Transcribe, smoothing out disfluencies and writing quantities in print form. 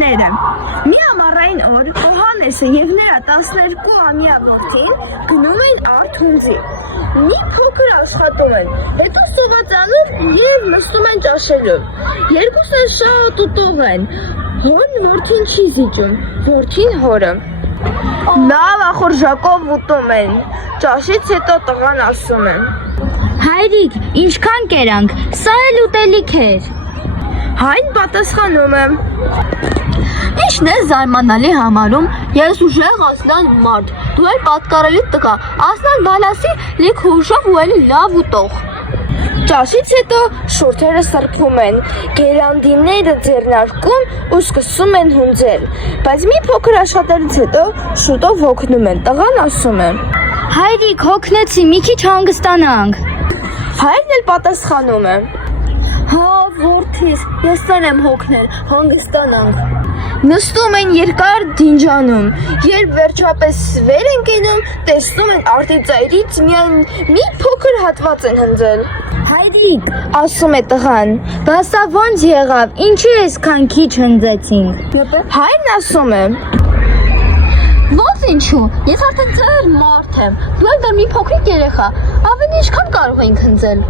ընկերները։ Մի ամառային օր Հովհաննեսը եւ նրա 12-ամյա որդին գնում են Արթունձի։ Մի փոքր աշխատում են, հետո սովածանում եւ նստում են ճաշելու։ Երկուսն շատ ուտող են։ Հորն որդին չի զիջում, որդին հորը։ Լավ ախորժակով ուտում են։ Ճաշից հետո տղան ասում է. Հայրիկ, ինչքան կերանք, սա էլ ուտելիք էր։ Հայն պատասխանում է. Ինչն է զարմանալի համարում, ես ուժեղ ասլան մարդ, դու էլ պատկառելի տղա, ասլան բալասի լիք հուշով ու էլի լավ ուտող։ Ճաշից հետո շուրթերը սրբում են, գերանդիները ձեռնարկում ու սկսում են հունձել, բայց մի փոքր աշխատելուց հետո շուտով հոգնում են, տղան ասում է. Հայրիկ, հոգնեցի, մի քիչ հանգստանանք։ Հայրն էլ պատասխանում է. Հա, որդիս, ես տեն եմ հոգնել, հանգստանանք։ Նստում են երկար դինջանում, երբ վերջապես վեր են կենում, տեսնում են արտի ծայրից միայն մի փոքր հատված են հնձել։ Հայրիկ, Ասում է տղան. բաս սա ոնց եղավ, ինչի այսքան քիչ հնձեցինք։ Հայրն ասում է. Ոնց ինչու, ես արդեն ծեր մարդ եմ, դու էլ դեռ մի փոքրիկ երեխա, ավելի ինչքան կարող ենք հնձել։